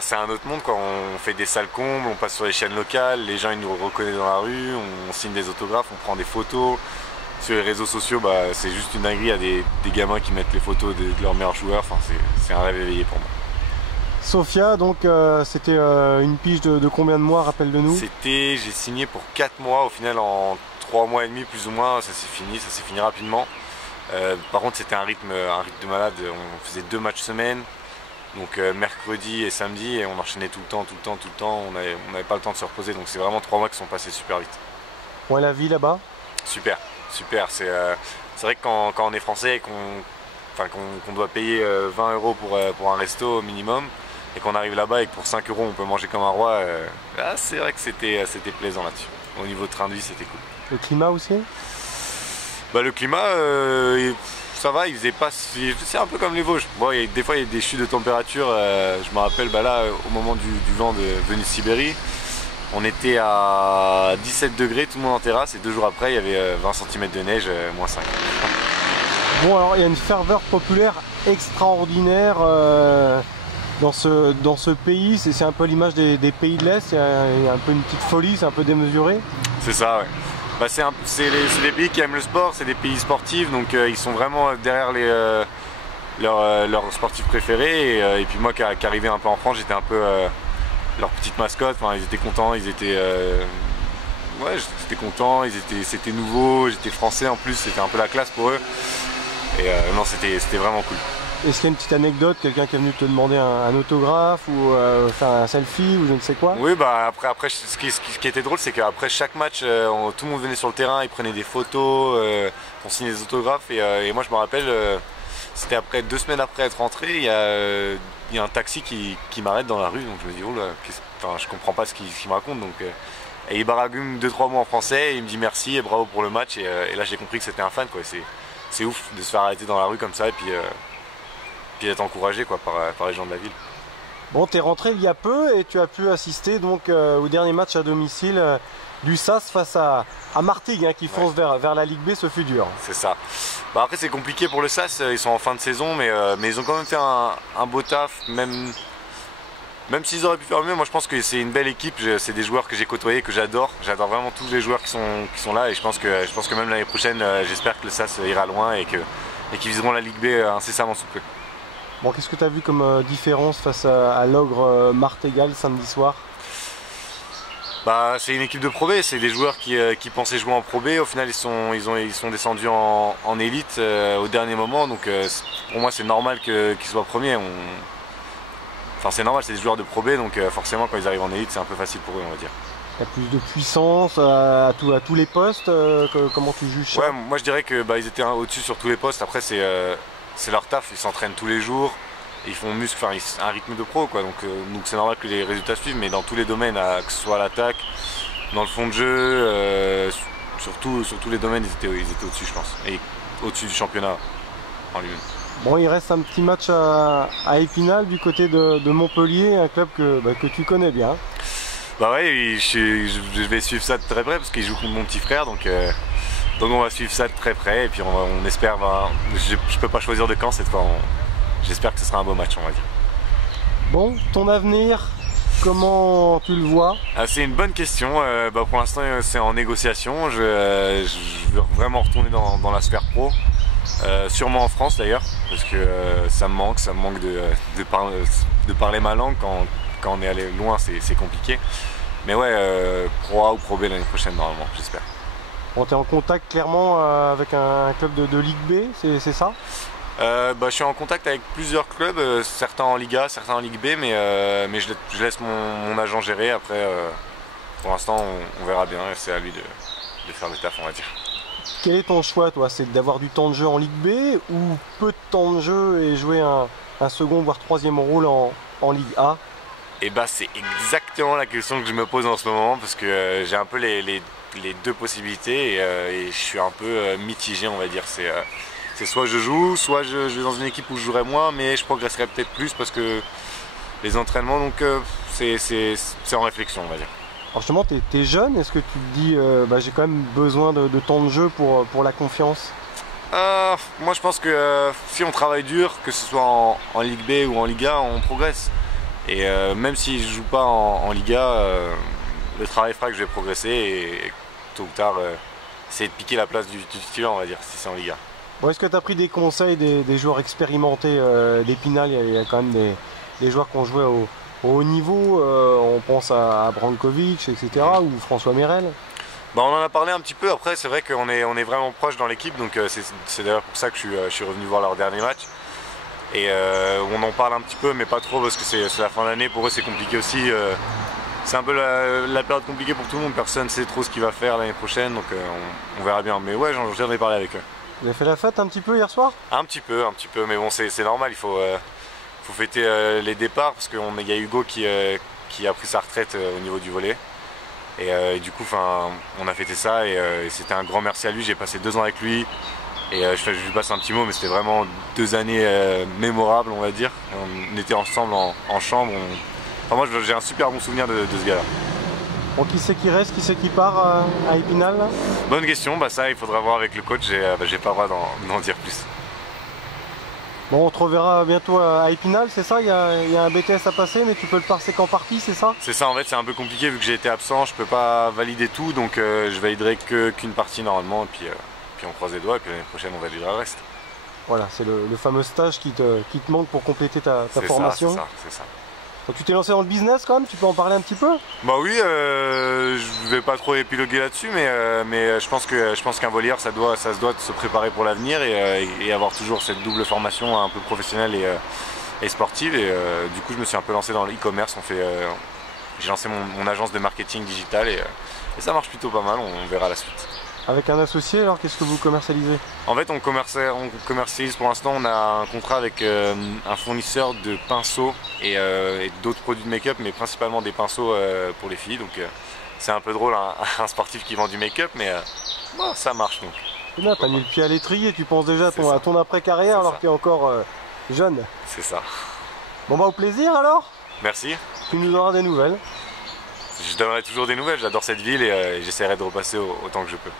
C'est un autre monde quand on fait des salles combles, on passe sur les chaînes locales, les gens ils nous reconnaissent dans la rue, on signe des autographes, on prend des photos. Sur les réseaux sociaux, c'est juste une dinguerie, il y a des gamins qui mettent les photos de leurs meilleurs joueurs, enfin, c'est un rêve éveillé pour moi. Sofia, donc c'était une pige de combien de mois, rappelle-le-nous? J'ai signé pour 4 mois, au final en 3 mois et demi plus ou moins, ça s'est fini rapidement. Par contre c'était un rythme de malade, on faisait 2 matchs semaine. Donc mercredi et samedi, et on enchaînait tout le temps, on n'avait pas le temps de se reposer, donc c'est vraiment 3 mois qui sont passés super vite. Ouais, la vie là-bas? Super, c'est vrai que quand on est français et qu'on doit payer 20 € pour un resto au minimum, et qu'on arrive là-bas et que pour 5 € on peut manger comme un roi, c'est vrai que c'était plaisant là-dessus. Au niveau de train de vie, c'était cool. Le climat aussi? Le climat, ça va, il faisait pas, c'est un peu comme les Vosges. Bon, des fois il y a des chutes de température, je me rappelle là au moment du vent venu de Sibérie, on était à 17 degrés, tout le monde en terrasse, et 2 jours après il y avait 20 cm de neige, -5. Bon, alors il y a une ferveur populaire extraordinaire dans ce pays, c'est un peu l'image des pays de l'Est, il y a un peu une petite folie, c'est un peu démesuré. C'est ça, ouais. C'est des pays qui aiment le sport, c'est des pays sportifs, donc ils sont vraiment derrière leurs sportifs préférés. Et puis moi qui arrivais un peu en France, j'étais un peu leur petite mascotte. Enfin, ils étaient contents, j'étais content, c'était nouveau, j'étais français en plus, c'était un peu la classe pour eux. Et non, c'était vraiment cool. Est-ce qu'il y a une petite anecdote, quelqu'un qui est venu te demander un autographe ou faire un selfie ou je ne sais quoi? Oui, après ce qui était drôle, c'est qu'après chaque match, tout le monde venait sur le terrain, ils prenaient des photos, on signait des autographes, et moi je me rappelle, c'était 2 semaines après être rentré, il y a un taxi qui m'arrête dans la rue, donc je me dis, oh là, je comprends pas ce qu'il me raconte, donc, et il baragume 2-3 mots en français, et il me dit merci et bravo pour le match, et là j'ai compris que c'était un fan, quoi. C'est ouf de se faire arrêter dans la rue comme ça, et puis d'être encouragé, quoi, par les gens de la ville. Bon, t'es rentré il y a peu et tu as pu assister donc au dernier match à domicile du SAS face à Martigues, hein, qui fonce vers la Ligue B, ce fut dur. C'est ça. Après c'est compliqué pour le SAS, ils sont en fin de saison, mais ils ont quand même fait un beau taf, même s'ils auraient pu faire mieux. Moi je pense que c'est une belle équipe, c'est des joueurs que j'ai côtoyés, que j'adore vraiment tous les joueurs qui sont là, et je pense que même l'année prochaine, j'espère que le SAS ira loin et qu'ils viseront la Ligue B incessamment sous peu. Bon, qu'est-ce que tu as vu comme différence face à l'Ogre Martégal samedi soir? C'est une équipe de Pro B, c'est des joueurs qui pensaient jouer en Pro B. Au final, ils sont descendus en élite au dernier moment. Donc pour moi, c'est normal qu'ils soient premiers. Enfin, c'est normal, c'est des joueurs de Pro B, donc forcément, quand ils arrivent en élite, c'est un peu facile pour eux, on va dire. Il y a plus de puissance à tous les postes. Comment tu juges ça? Ouais, moi je dirais que ils étaient au-dessus sur tous les postes. Après, c'est leur taf, ils s'entraînent tous les jours, ils font un rythme de pro, quoi. Donc c'est normal que les résultats suivent, mais dans tous les domaines, que ce soit à l'attaque, dans le fond de jeu, sur tous les domaines, ils étaient au-dessus, je pense, et au-dessus du championnat en lui-même. Bon, il reste un petit match à Épinal du côté de Montpellier, un club que tu connais bien. Ouais, je vais suivre ça de très près parce qu'il joue contre mon petit frère, donc on va suivre ça de très près, et puis on espère, je peux pas choisir de camp cette fois, j'espère que ce sera un beau match, on va dire. Bon, ton avenir, comment tu le vois? C'est une bonne question, pour l'instant c'est en négociation, je veux vraiment retourner dans la sphère pro, sûrement en France d'ailleurs, parce que ça me manque de parler ma langue, quand on est allé loin c'est compliqué, mais ouais, Pro A ou Pro B l'année prochaine normalement, j'espère. Bon, tu es en contact clairement avec un club de Ligue B, c'est ça? Je suis en contact avec plusieurs clubs, certains en Liga, certains en Ligue B, mais je laisse mon agent gérer. Après, pour l'instant, on verra bien, c'est à lui de faire le taf, on va dire. Quel est ton choix, toi? C'est d'avoir du temps de jeu en Ligue B ou peu de temps de jeu et jouer un second voire troisième rôle en Ligue A? Et bah c'est exactement la question que je me pose en ce moment parce que j'ai un peu les deux possibilités et je suis un peu mitigé, on va dire. C'est soit je joue, soit je vais dans une équipe où je jouerai moins, mais je progresserai peut-être plus parce que les entraînements, donc c'est en réflexion, on va dire. Alors justement, tu es jeune, est-ce que tu te dis j'ai quand même besoin de temps de jeu pour la confiance? Moi je pense que si on travaille dur, que ce soit en Ligue B ou en Ligue A, on progresse. Et même si je joue pas en Liga, le travail fera que je vais progresser et tôt ou tard, essayer de piquer la place du titulaire, on va dire, si c'est en Liga. Bon, est-ce que tu as pris des conseils des joueurs expérimentés d'Épinal? Il y a quand même des joueurs qui ont joué au haut niveau, on pense à Brankovic, etc. ou François Mérel. Bah, on en a parlé un petit peu, après c'est vrai qu'on est vraiment proche dans l'équipe, donc c'est d'ailleurs pour ça que je suis revenu voir leur dernier match. Et on en parle un petit peu mais pas trop parce que c'est la fin d'année, pour eux c'est compliqué aussi. C'est un peu la période compliquée pour tout le monde, personne ne sait trop ce qu'il va faire l'année prochaine, donc on verra bien. Mais ouais, j'en ai parlé avec eux. Vous avez fait la fête un petit peu hier soir? Un petit peu, mais bon c'est normal, il faut fêter les départs parce qu'il y a Hugo qui a pris sa retraite au niveau du volley. Et du coup on a fêté ça et c'était un grand merci à lui, j'ai passé 2 ans avec lui. Et je lui passe un petit mot, mais c'était vraiment 2 années mémorables, on va dire. On était ensemble en chambre. Enfin, moi, j'ai un super bon souvenir de ce gars-là. Bon, qui c'est qui reste, qui c'est qui part à Épinal là? Bonne question, bah ça, il faudra voir avec le coach. J'ai pas le droit d'en dire plus. Bon, on te reverra bientôt à Épinal, c'est ça? Il y a un BTS à passer, mais tu peux le passer qu'en partie, c'est ça? C'est ça, en fait, c'est un peu compliqué vu que j'ai été absent. Je peux pas valider tout, donc je validerai qu'une partie normalement. Et puis on croise les doigts, et puis l'année prochaine, on validera le reste. Voilà, c'est le fameux stage qui te manque pour compléter ta formation. C'est ça. Donc tu t'es lancé dans le business quand même, tu peux en parler un petit peu? Bah oui, je vais pas trop épiloguer là-dessus, mais je pense qu'un volleyeur, ça se doit de se préparer pour l'avenir et avoir toujours cette double formation un peu professionnelle et sportive. Et du coup, je me suis un peu lancé dans l'e-commerce. J'ai lancé mon agence de marketing digital et ça marche plutôt pas mal, on verra la suite. Avec un associé, alors qu'est-ce que vous commercialisez? En fait, on commercialise pour l'instant, on a un contrat avec un fournisseur de pinceaux et d'autres produits de make-up, mais principalement des pinceaux pour les filles. Donc c'est un peu drôle, un sportif qui vend du make-up, mais bon, ça marche donc. C'est bien, t'as mis le pied à l'étrier, tu penses déjà à ton après-carrière alors que tu es encore jeune. C'est ça. Bon bah au plaisir alors. Merci. Tu nous donneras des nouvelles. Je donnerai toujours des nouvelles, j'adore cette ville et j'essaierai de repasser autant que je peux.